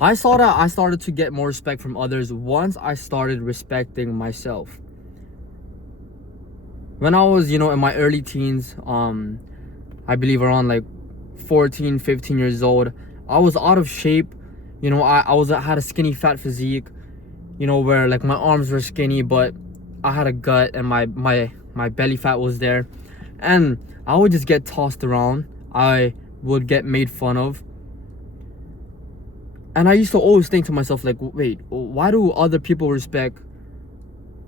I saw that I started to get more respect from others once I started respecting myself. When I was, in my early teens, I believe around like 14, 15 years old, I was out of shape. I had a skinny fat physique, where like my arms were skinny, but I had a gut and my belly fat was there. And I would just get tossed around. I would get made fun of. And I used to always think to myself, like, wait, why do other people respect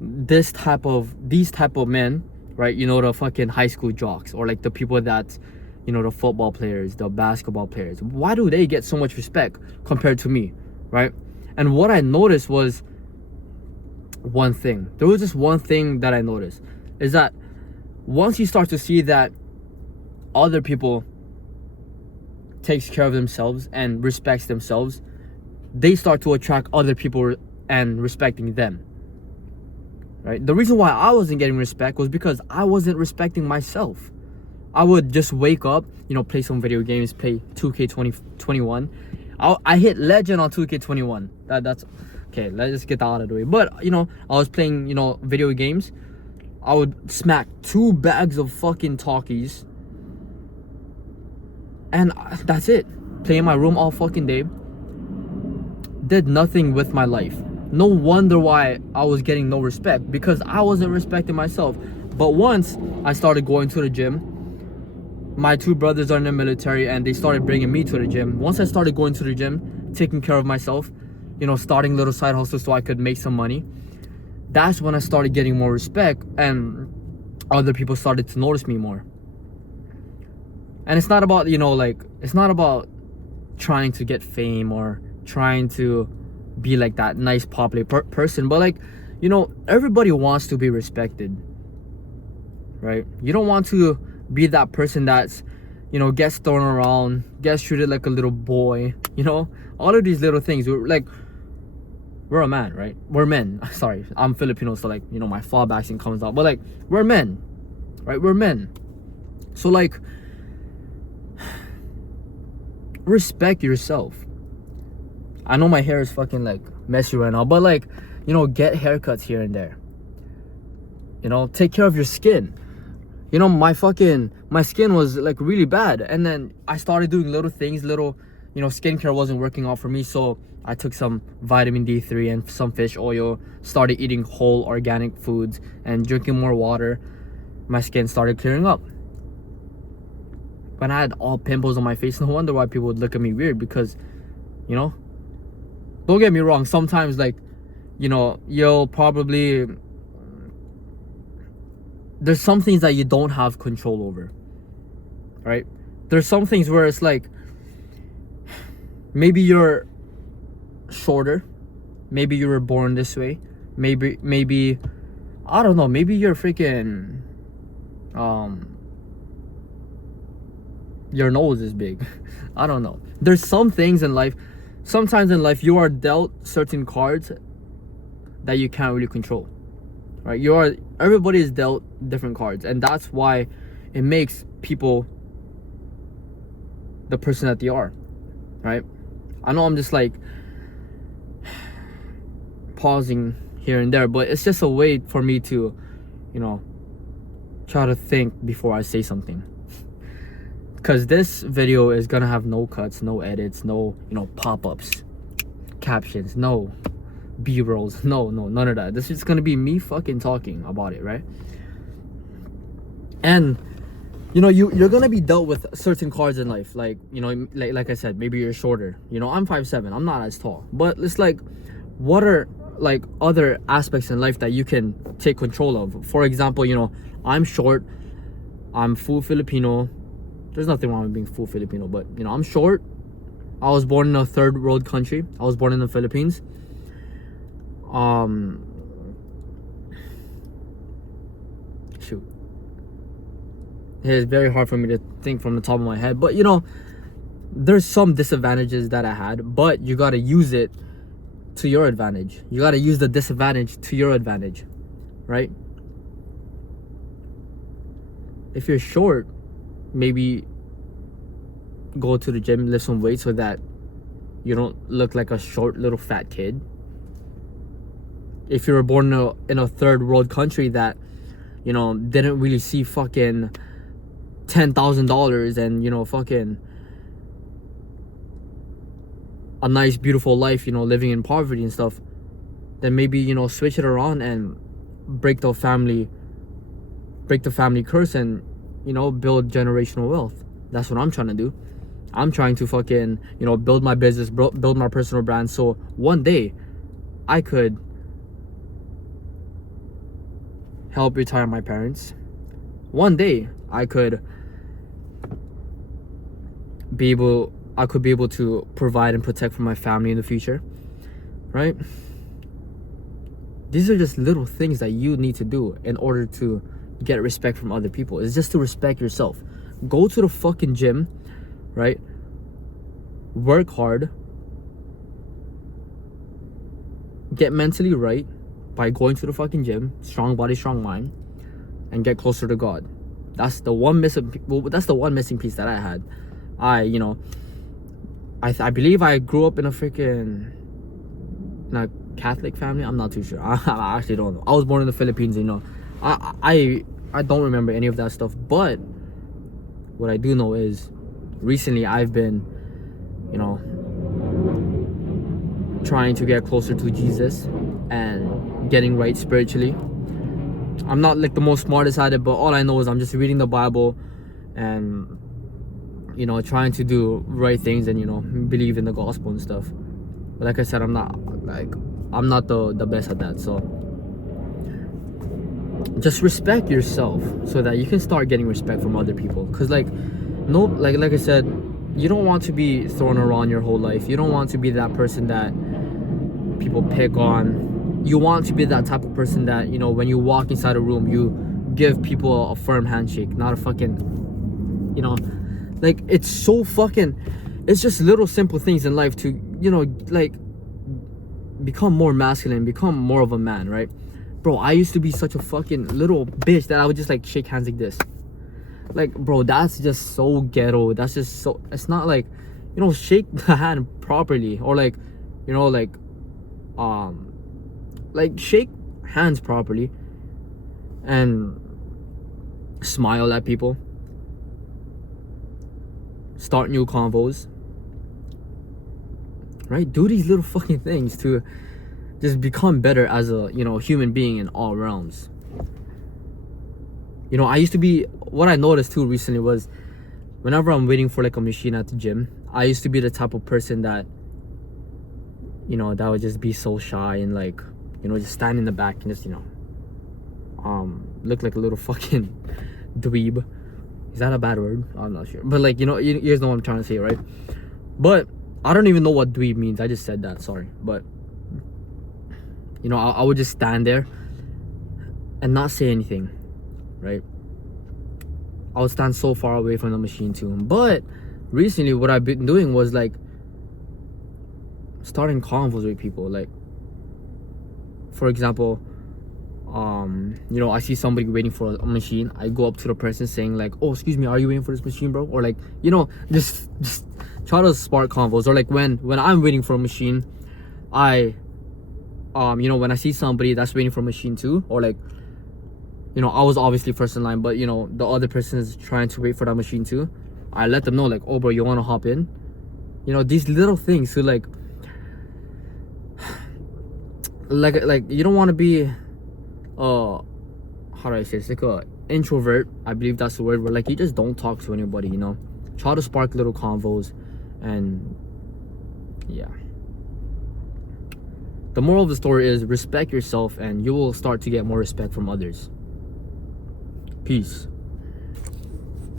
these type of men, right? The fucking high school jocks, or like the people that, the football players, the basketball players. Why do they get so much respect compared to me, right? And what I noticed was one thing. There was just one thing that I noticed, is that once you start to see that other people takes care of themselves and respects themselves, they start to attract other people and respecting them, right? The reason why I wasn't getting respect was because I wasn't respecting myself. I would just wake up, play some video games, play 2K21. I hit legend on 2K21. That's okay. Let's just get that out of the way. But I was playing, video games. I would smack 2 bags of fucking talkies, and that's it. Play in my room all fucking day. Did nothing with my life. No wonder why I was getting no respect, because I wasn't respecting myself. But once I started going to the gym, my 2 brothers are in the military and they started bringing me to the gym. Once I started going to the gym, taking care of myself, starting little side hustles so I could make some money, that's when I started getting more respect and other people started to notice me more. And it's not about, it's not about trying to get fame or trying to be like that nice popular person, but like, everybody wants to be respected, right? You don't want to be that person that's, gets thrown around, gets treated like a little boy, all of these little things. We're a man, right? We're men. Sorry, I'm Filipino, so like, my fallback accent comes out, but like, we're men, right? We're men. So like, respect yourself. I know my hair is fucking like messy right now, but like, get haircuts here and there. Take care of your skin. My skin was like really bad, and then I started doing little things, skincare wasn't working out for me, so I took some vitamin D3 and some fish oil, started eating whole organic foods and drinking more water. My skin started clearing up. When I had all pimples on my face, no wonder why people would look at me weird, because, don't get me wrong, sometimes like, you'll probably, there's some things that you don't have control over, right? There's some things where it's like, maybe you're shorter, maybe you were born this way, maybe I don't know, maybe you're freaking your nose is big. I don't know. There's some things in life, sometimes in life you are dealt certain cards that you can't really control, right? Everybody is dealt different cards, and that's why it makes people the person that they are, right? I know I'm just like pausing here and there, but it's just a way for me to, try to think before I say something. Because this video is gonna have no cuts, no edits, no, pop-ups, captions, no B-rolls, no, none of that. This is gonna be me fucking talking about it, right? And you're gonna be dealt with certain cards in life, like, like I said, maybe you're shorter. I'm 5'7", I'm not as tall, but it's like, what are like other aspects in life that you can take control of? For example, I'm short, I'm full Filipino. There's nothing wrong with being full Filipino, but I'm short. I was born in a third world country. I was born in the Philippines. Shoot, it's very hard for me to think from the top of my head, but there's some disadvantages that I had, but you got to use it to your advantage. You got to use the disadvantage to your advantage, right? If you're short, maybe go to the gym, lift some weights so that you don't look like a short little fat kid. If you were born in a third world country that, you know, didn't really see fucking $10,000 and, you know, fucking a nice beautiful life, you know, living in poverty and stuff, then maybe, you know, switch it around and break the family curse and, you know, build generational wealth. That's what I'm trying to do. I'm trying to fucking, you know, build my business, build my personal brand, so one day I could help retire my parents. One day I could be able to provide and protect for my family in the future, right? These are just little things that you need to do in order to get respect from other people. It's just to respect yourself. Go to the fucking gym, right? Work hard. Get mentally right by going to the fucking gym. Strong body, strong mind, and get closer to God. That's the one missing piece that I had. I believe I grew up in a Catholic family. I'm not too sure. I actually don't know. I was born in the Philippines, you know. I don't remember any of that stuff. But what I do know is recently I've been, you know, trying to get closer to Jesus and getting right spiritually. I'm not like the most smartest at it, but all I know is I'm just reading the Bible and, you know, trying to do right things and, you know, believe in the gospel and stuff. But like I said, I'm not the best at that. So just respect yourself so that you can start getting respect from other people. Because like I said, you don't want to be thrown around your whole life. You don't want to be that person that people pick on. You want to be that type of person that, you know, when you walk inside a room, you give people a firm handshake, not a fucking, you know, like, it's so fucking, it's just little simple things in life to, you know, like, become more masculine, become more of a man, right? Bro, I used to be such a fucking little bitch that I would just like shake hands like this. Like, bro, that's just so ghetto. That's just so, it's not like, you know, shake the hand properly, or like, you know, like shake hands properly and smile at people, start new convos, right? Do these little fucking things to just become better as a, you know, human being in all realms. You know, I used to be, what I noticed too recently was whenever I'm waiting for like a machine at the gym, I used to be the type of person that, you know, that would just be so shy and like, you know, just stand in the back and just, you know, look like a little fucking dweeb. Is that a bad word? I'm not sure. But like, you know, you guys know what I'm trying to say, right? But I don't even know what dweeb means. I just said that, sorry. But, you know, I would just stand there and not say anything, right? I would stand so far away from the machine too. But recently what I've been doing was like starting convos with people. Like, for example, you know, I see somebody waiting for a machine. I go up to the person saying like, oh, excuse me, are you waiting for this machine, bro? Or like, you know, just try to spark convos. Or like when I'm waiting for a machine, I you know, when I see somebody that's waiting for a machine too, or like, you know, I was obviously first in line, but you know, the other person is trying to wait for that machine too, I let them know like, oh bro, you want to hop in? You know, these little things to like you don't want to be how do I say, it's like a introvert, I believe that's the word, where like you just don't talk to anybody, you know. Try to spark little convos. And yeah, the moral of the story is respect yourself and you will start to get more respect from others. Peace.